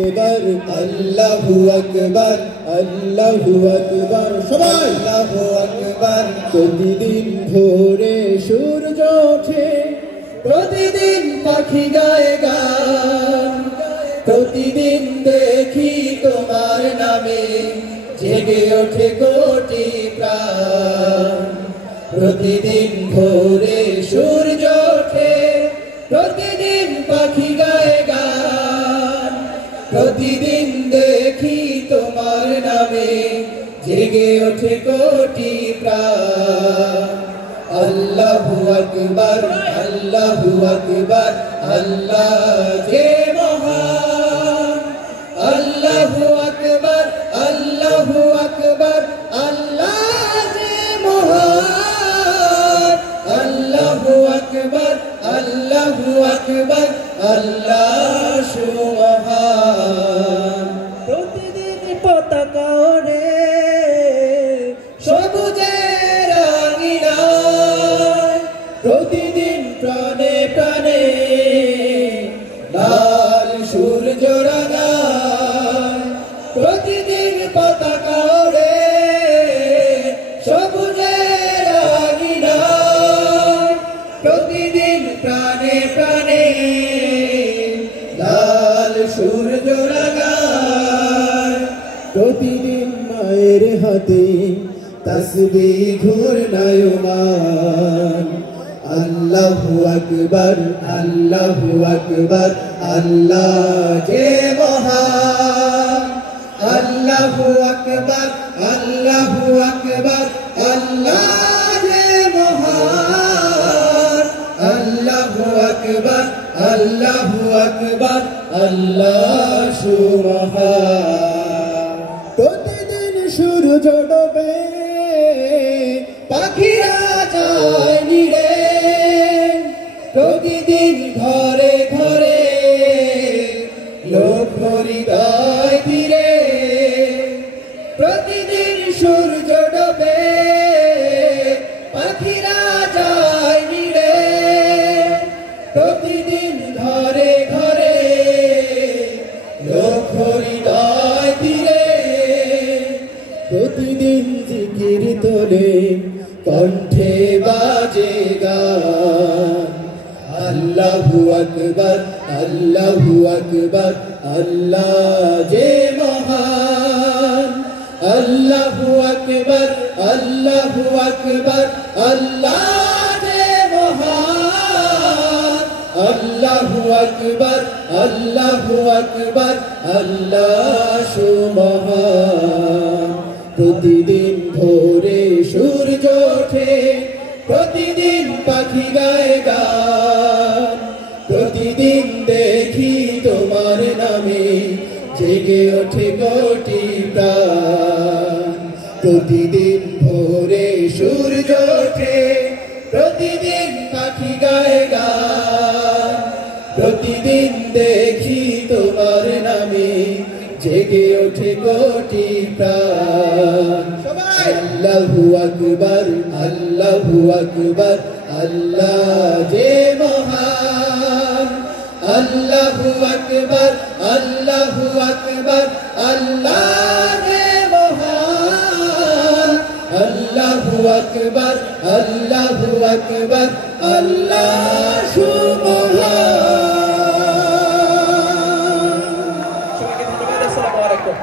আল্লাহু আকবার আল্লাহু আকবার সবাই আল্লাহু আকবার। প্রতিদিন ভোরে সূর্য ওঠে, প্রতিদিন পাখি গায়ে গান, প্রতিদিন দেখি তোমার নামে জেগে ওঠে কোটি প্রাণ। প্রতিদিন ভোরে সূর্য ওঠে, প্রতিদিন পাখি গায়ে গান, প্রতিদিন দেখি তোমার নামে জেগে ওঠে কোটি প্রাণ। আল্লাহু আকবার আল্লাহু আকবার আল্লাহ যে মহান। আল্লাহু আকবার আল্লাহু আকবার আল্লাহ যে মহান। আল্লাহু আকবার আল্লাহু আকবার আল্লাহ সুবহান। প্রতিদিন পতাকা ওড়ে সবুজের আঙিনায়, প্রতিদিন প্রাণে প্রাণে লাল সূর্য রাঙায়। প্রতিদিন পতাকা ওড়ে সবুজের আঙিনায়, প্রতিদিন প্রাণে প্রাণে লাল সূর্য রাঙায়। প্রতিদিন মায়ের হাতে তাসবিহ ঘূর্ণায়মান। আল্লাহু আকবার আল্লাহু আকবার আল্লাহ যে মহান। আল্লাহু আকবার আল্লাহু আকবার আল্লাহ যে মহান। আল্লাহু আকবার আল্লাহু আকবার আল্লাহ সুবহান। প্রতিদিন সূর্য ডোবে, পাখিরা যায় নিরে, প্রতিদিন ঘরে ঘরে লোক হৃদয় ধীরে। প্রতিদিন সূর্য ডোবে, পাখিরা যায় নিরে, প্রতিদিন ঘরে ঘরে লোক হৃদয় ধীরে। প্রতিদিন জিকির তোলে, কণ্ঠে বাজে গান। আল্লাহু আকবার আল্লাহু আকবার আল্লাহ যে মহান। আল্লাহু আকবার আল্লাহু আকবার আল্লাহ যে মহান। আল্লাহু আকবার আল্লাহু আকবার আল্লাহ সুবহান। প্রতিদিন ভোরে সূর্য ওঠে, প্রতিদিন পাখি গায়ে গান, প্রতিদিন দেখি তোমার নামে জেগে ওঠে কোটি প্রাণ। প্রতিদিন ভোরে সূর্য ওঠে, প্রতিদিন পাখি গায়ে গান, প্রতিদিন দেখি তোমার নামে জেগে ওঠে কোটি প্রাণ। আল্লাহু আকবার আল্লাহু আকবার আল্লাহ যে মহান। আল্লাহু আকবার আল্লাহু আকবার আল্লাহ যে মহান। আল্লাহু আকবার আল্লাহু আকবার আল্লাহ সুবহান। সবাইকে ধন্যবাদ। আসসালামু আলাইকুম।